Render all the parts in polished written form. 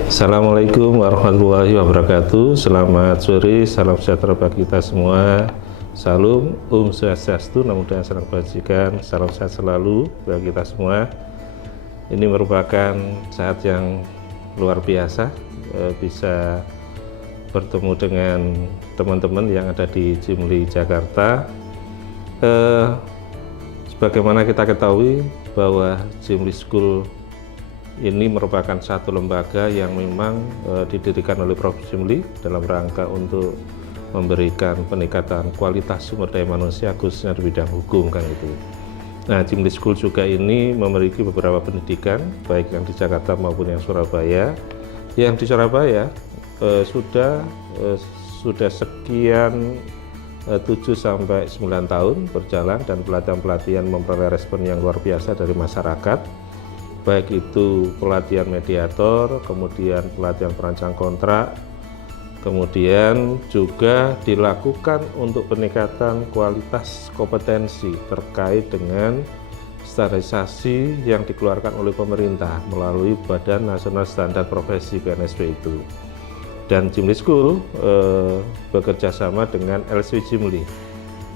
Assalamualaikum warahmatullahi wabarakatuh. Selamat sore, salam sejahtera bagi kita semua. Salam, Om Swastiastu, Namo Buddhaya, Salam Kebajikan, salam sehat selalu bagi kita semua. Ini merupakan saat yang luar biasa, bisa bertemu dengan teman-teman yang ada di Jimli Jakarta. Sebagaimana kita ketahui bahwa Jimli School ini merupakan satu lembaga yang memang didirikan oleh Prof. Jimli dalam rangka untuk memberikan peningkatan kualitas sumber daya manusia khususnya di bidang hukum kan itu. Nah, Jimli School juga ini memiliki beberapa pendidikan baik yang di Jakarta maupun yang Surabaya. Yang di Surabaya sudah sekian 7-9 tahun berjalan dan pelatihan-pelatihan memperoleh respon yang luar biasa dari masyarakat. Baik itu pelatihan mediator, kemudian pelatihan perancang kontrak, kemudian juga dilakukan untuk peningkatan kualitas kompetensi terkait dengan standarisasi yang dikeluarkan oleh pemerintah melalui Badan Nasional Standar Profesi BNSP itu. Dan Jimli School bekerja sama dengan LSW Jimli,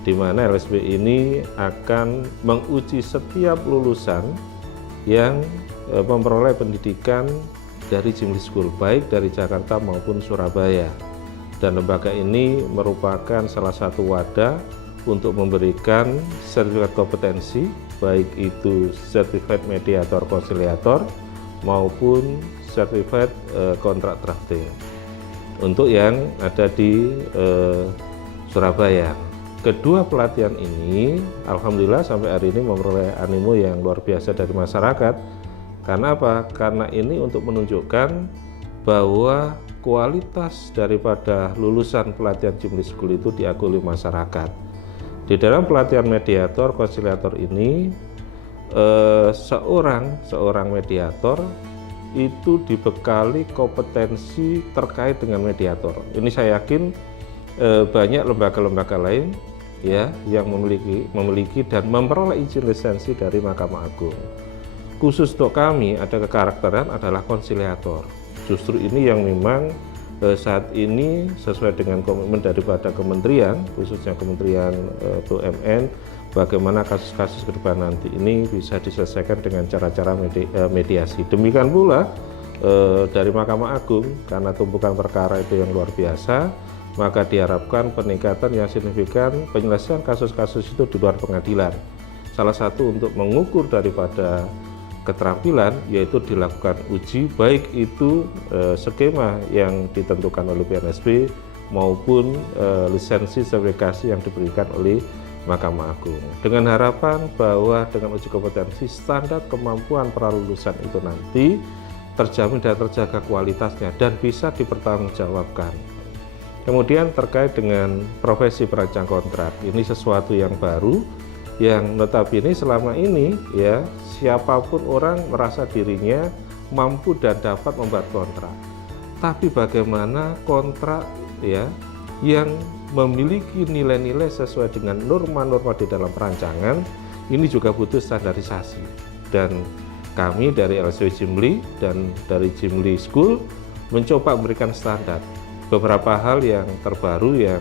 di mana LSW ini akan menguji setiap lulusan yang memperoleh pendidikan dari Jimli School, baik dari Jakarta maupun Surabaya. Dan lembaga ini merupakan salah satu wadah untuk memberikan sertifikat kompetensi, baik itu sertifikat mediator konsiliator maupun sertifikat kontrak drafting untuk yang ada di Surabaya. Kedua pelatihan ini alhamdulillah sampai hari ini memperoleh animo yang luar biasa dari masyarakat. Karena apa? Karena ini untuk menunjukkan bahwa kualitas daripada lulusan pelatihan Jimli School itu diakui oleh masyarakat. Di dalam pelatihan mediator konsiliator ini seorang mediator itu dibekali kompetensi terkait dengan mediator. Ini saya yakin banyak lembaga-lembaga lain ya yang memiliki dan memperoleh izin lisensi dari Mahkamah Agung. Khusus untuk kami ada kekarakteran adalah konsiliator. Justru ini yang memang saat ini sesuai dengan komitmen daripada kementerian, khususnya Kementerian BUMN, bagaimana kasus-kasus ke depan nanti ini bisa diselesaikan dengan cara-cara mediasi. Demikian pula dari Mahkamah Agung, karena tumpukan perkara itu yang luar biasa, maka diharapkan peningkatan yang signifikan penyelesaian kasus-kasus itu di luar pengadilan. Salah satu untuk mengukur daripada keterampilan yaitu dilakukan uji, baik itu skema yang ditentukan oleh BNSP maupun lisensi sertifikasi yang diberikan oleh Mahkamah Agung. Dengan harapan bahwa dengan uji kompetensi standar kemampuan pralulusan itu nanti terjamin dan terjaga kualitasnya dan bisa dipertanggungjawabkan. Kemudian terkait dengan profesi perancang kontrak, ini sesuatu yang baru yang notabene selama ini ya siapapun orang merasa dirinya mampu dan dapat membuat kontrak. Tapi bagaimana kontrak ya yang memiliki nilai-nilai sesuai dengan norma-norma di dalam perancangan ini juga butuh standarisasi. Dan kami dari LSW Jimli dan dari Jimli School mencoba memberikan standar. Beberapa hal yang terbaru yang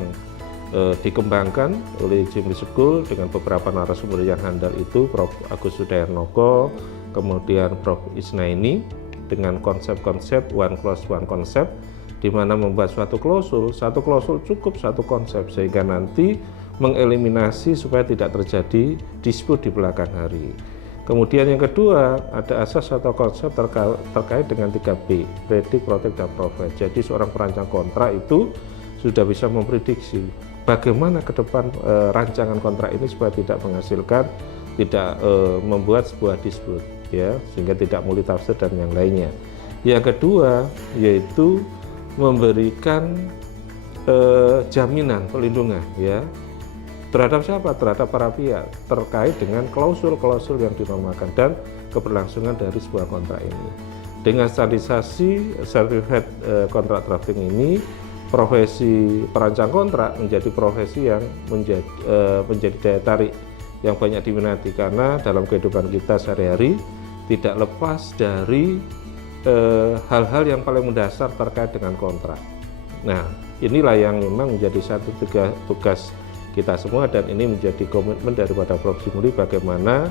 dikembangkan oleh Jimli School dengan beberapa narasumber yang handal itu Prof. Agus Sudayanoko, kemudian Prof. Isnaini dengan konsep-konsep one clause one concept, di mana membuat suatu klausul cukup satu konsep sehingga nanti mengeliminasi supaya tidak terjadi dispute di belakang hari. Kemudian yang kedua ada asas atau konsep terkait dengan 3P, predict, protect, dan provide. Jadi seorang perancang kontrak itu sudah bisa memprediksi bagaimana ke depan rancangan kontrak ini supaya tidak menghasilkan, tidak membuat sebuah dispute, ya, sehingga tidak multitafsir dan yang lainnya. Yang kedua yaitu memberikan jaminan perlindungan, ya, terhadap siapa? Terhadap para pihak terkait dengan klausul-klausul yang dinormakan dan keberlangsungan dari sebuah kontrak ini. Dengan standarisasi sertifikat kontrak drafting ini, profesi perancang kontrak menjadi profesi yang menjadi daya tarik yang banyak diminati, karena dalam kehidupan kita sehari-hari tidak lepas dari hal-hal yang paling mendasar terkait dengan kontrak. Nah, inilah yang memang menjadi satu tugas kita semua, dan ini menjadi komitmen daripada Prof. Jimli bagaimana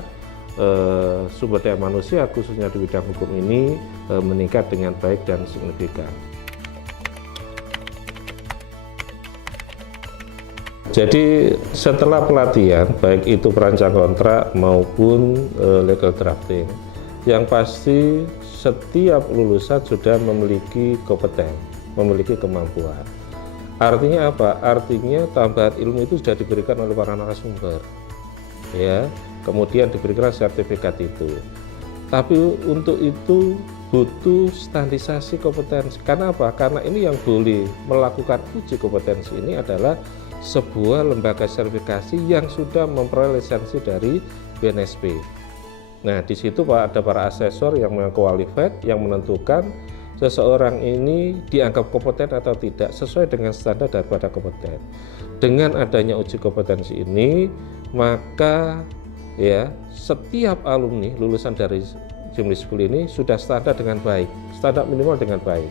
sumber daya manusia khususnya di bidang hukum ini meningkat dengan baik dan signifikan. Jadi setelah pelatihan, baik itu perancang kontrak maupun legal drafting, yang pasti setiap lulusan sudah memiliki kompeten, memiliki kemampuan. Artinya apa? Artinya tambahan ilmu itu sudah diberikan oleh para narasumber, ya. Kemudian diberikan sertifikat itu. Tapi untuk itu butuh standarisasi kompetensi. Karena apa? Karena ini yang boleh melakukan uji kompetensi ini adalah sebuah lembaga sertifikasi yang sudah memperoleh lisensi dari BNSP. Nah, di situ ada para asesor yang qualified yang menentukan seseorang ini dianggap kompeten atau tidak sesuai dengan standar daripada kompeten. Dengan adanya uji kompetensi ini, maka ya setiap alumni lulusan dari Jimli School ini sudah standar dengan baik, standar minimal dengan baik,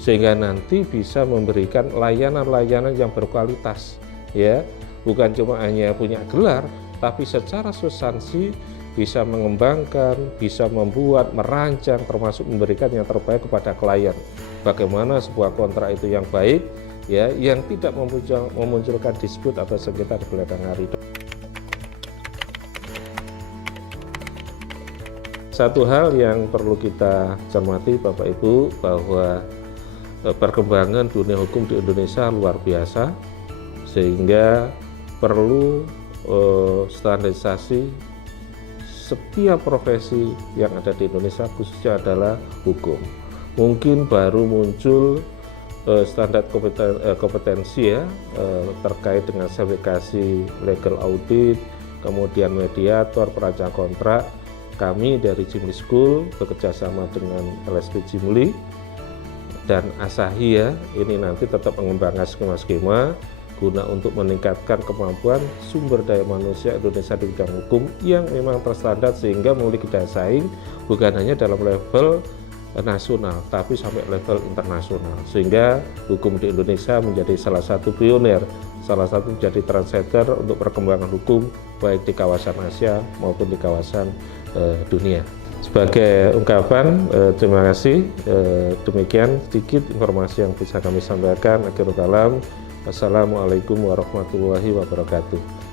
sehingga nanti bisa memberikan layanan-layanan yang berkualitas, ya, bukan cuma hanya punya gelar, tapi secara substansi bisa mengembangkan, bisa membuat, merancang, termasuk memberikan yang terbaik kepada klien. Bagaimana sebuah kontrak itu yang baik, ya, yang tidak memunculkan disput atau sengketa di belakang hari. Satu hal yang perlu kita cermati Bapak Ibu, bahwa perkembangan dunia hukum di Indonesia luar biasa, sehingga perlu standarisasi setiap profesi yang ada di Indonesia, khususnya adalah hukum. Mungkin baru muncul standar kompetensi ya, terkait dengan sertifikasi legal audit, kemudian mediator, perancang kontrak. Kami dari Jimli School bekerja sama dengan LSP Jimli dan Asahi ya, ini nanti tetap mengembangkan skema-skema guna untuk meningkatkan kemampuan sumber daya manusia Indonesia di bidang hukum yang memang terstandar sehingga memiliki daya saing bukan hanya dalam level nasional tapi sampai level internasional, sehingga hukum di Indonesia menjadi salah satu pionir, salah satu menjadi trendsetter untuk perkembangan hukum baik di kawasan Asia maupun di kawasan dunia. Sebagai ungkapan terima kasih, demikian sedikit informasi yang bisa kami sampaikan. Akhirul kalam, wassalamualaikum warahmatullahi wabarakatuh.